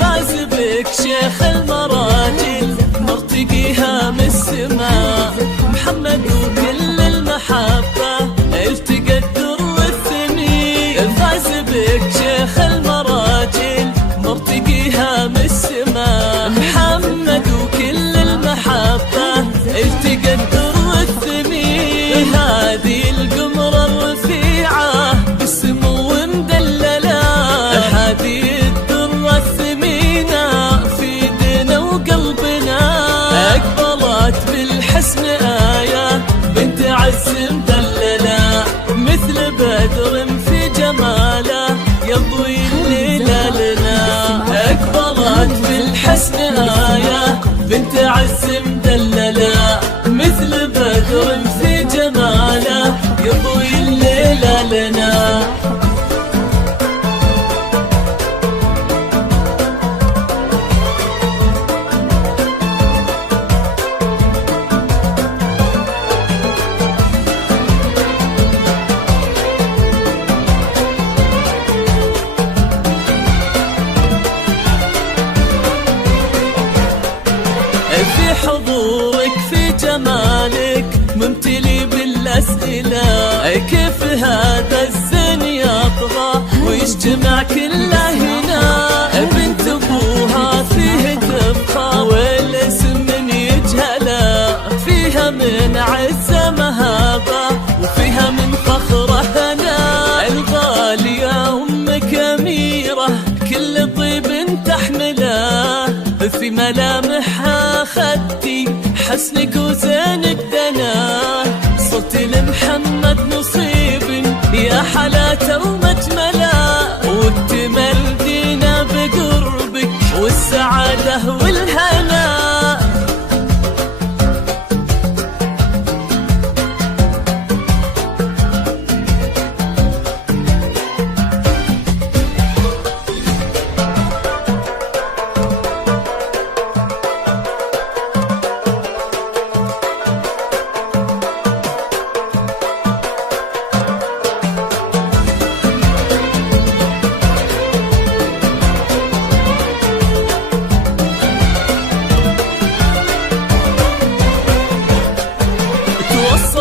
فاز بك شيخ المراجل مرتقيها من السماء، محمد وكل المحبة التقى الدر والثمين. فاز بك شيخ المراجل مرتقيها من السماء، محمد وكل المحبة التقى الدر والثمين. هذه القمرة الرفيعة بالسمو مدللة، هذه بالحسن آية بنت عز مدللة، مثل بدر في جماله يضوي الليل لنا. أكبرت بالحسن آية بنت عز مدللة، مثل بدر في جماله يضوي الليل لنا. في حضورك في جمالك ممتلي بالأسئلة، كيف هذا الزين يطغى ويجتمع كله هنا؟ بنت أبوها فيه تبقى والاسم من يجهله، فيها من عزة مهابة وفيها من فخره هنا. الغالية أمك أميرة كل طيب تحمله، في ملامحها خدتي حسنك وزينك دنا. صرت لمحمد نصيب يا حلاته ومجمله، واكتمل دينا بقربك والسعادة والهنا.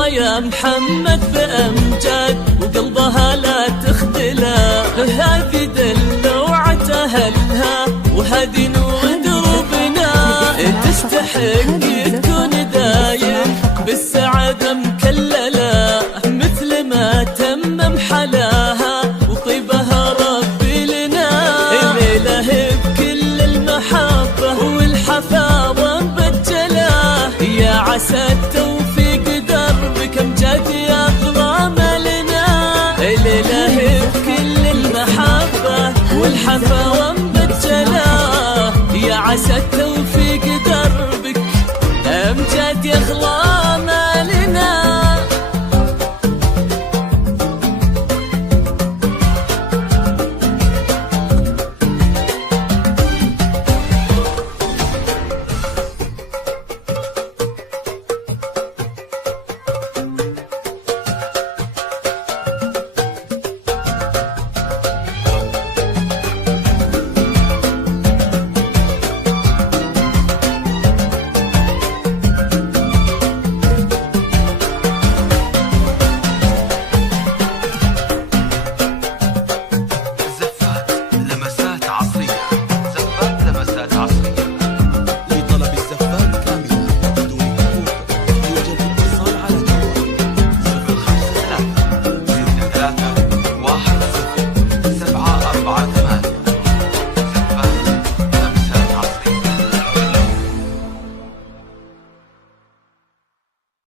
يا محمد بأمجاد وقلبها لا تخذله، هذه دلوعة أهلها وهذه نور دربنا. تستحق تكون دايم بالسعادة مكللة، مثل ما تمم حلاها وطيبها ربي لنا. الليلة بكل المحبة والحفاوة مبجلة، يا عسى كم جد يا أغرام لنا. الليلة بكل المحبة والحفاوة مبجلة، يا عسى